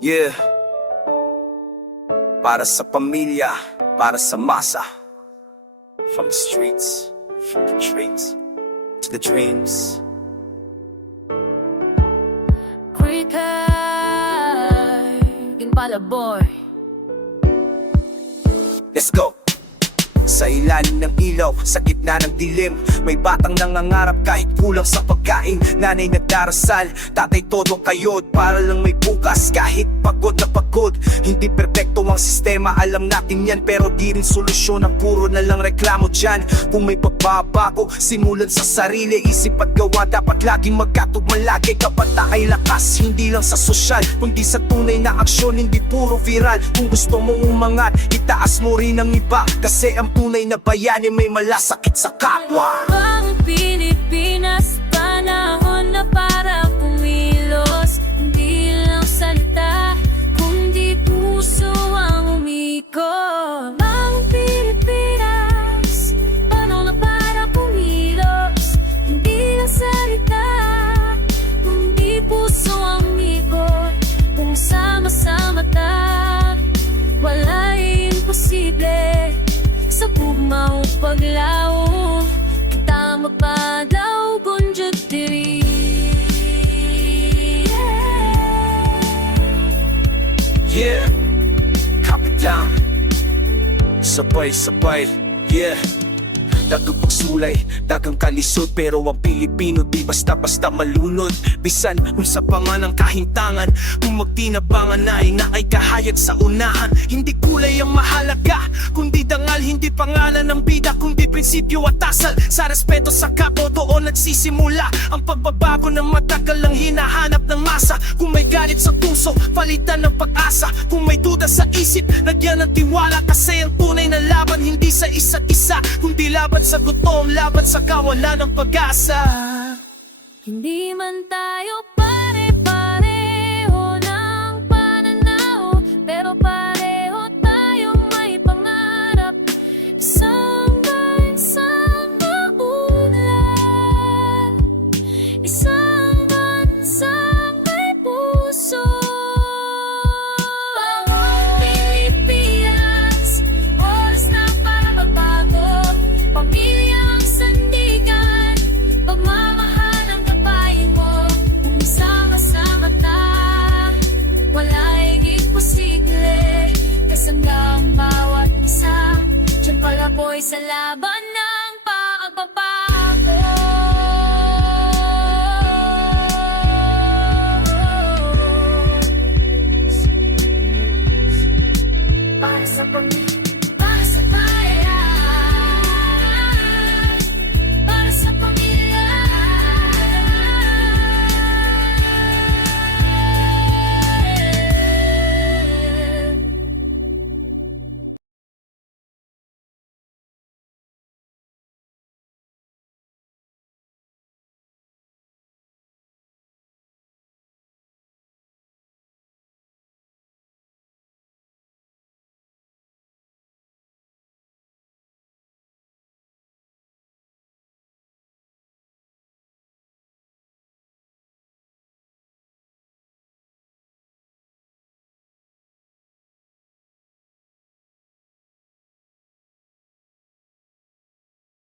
Yeah. Para sa pamilya, para sa masa. From the streets, from the dreams, to the dreams. Cricket, Impala boy. Let's go! Sa ilalim ng ilaw, sa gitna ng dilim, may batang nangangarap kahit kulang sa pagkain. Nanay nagdarasal, tatay todo kayod, para lang may bukas kahit pagod na pagod. Hindi perpekto ang sistema, alam natin yan, pero di rin solusyon ang puro na lang reklamo dyan. Kung may pagbabago, simulan sa sarili, isip at gawa dapat laging magkatugma lagi. Kapag takay lakas, hindi lang sa sosyal, kundi sa tunay na aksyon, hindi puro viral. Kung gusto mong umangat, itaas mo rin ang iba, kasi ang tunay na bayani may malasakit sa kapwa. Ang Pilipinas, panahon na para kumilos. Hindi lang salita, kundi puso ang umikot. Ang Pilipinas, panahon na para kumilos. Hindi lang salita, kundi puso ang umikot. Kung sama-sama ta, wala'y imposible. Sa pugmang paglaw, kita mapadaw kunjut diri. Yeah, Kapitan, sabay-sabay, yeah. Dagang pagsulay, dagang kalisod, pero ang Pilipino di basta-basta malunod. Bisan kung sa panganang kahintangan, kung magtinabangan ay kahayag sa unahan. Hindi kulay ang mahalaga, kundi dangal. Hindi pangalan ng bida, kundi prinsipyo at asal. Sa respeto sa kapwa, doon nagsisimula ang pagbabago ng matagal lang hinahanap ng masa. Kung may galit sa puso, palitan ng pag-asa. Kung may duda sa isip, lagyan ng tiwala. Kasi ang tunay na laban hindi sa isa't isa, kundi laban sa gutom, laban sa kawalan ng pag-asa. Hindi man tayo pare-pareho ng pananaw, pero pareho tayong may pangarap. Isang bansang maunlad, isang bansang may puso. Bawat Pilipinas, oras na para magbago. Pamilyang sandigan, pagmamahal ang kapayin mo. Kung sama-sama ta, wala'y imposible. Kasangga ang bawat isa, diyan pala boy sa laban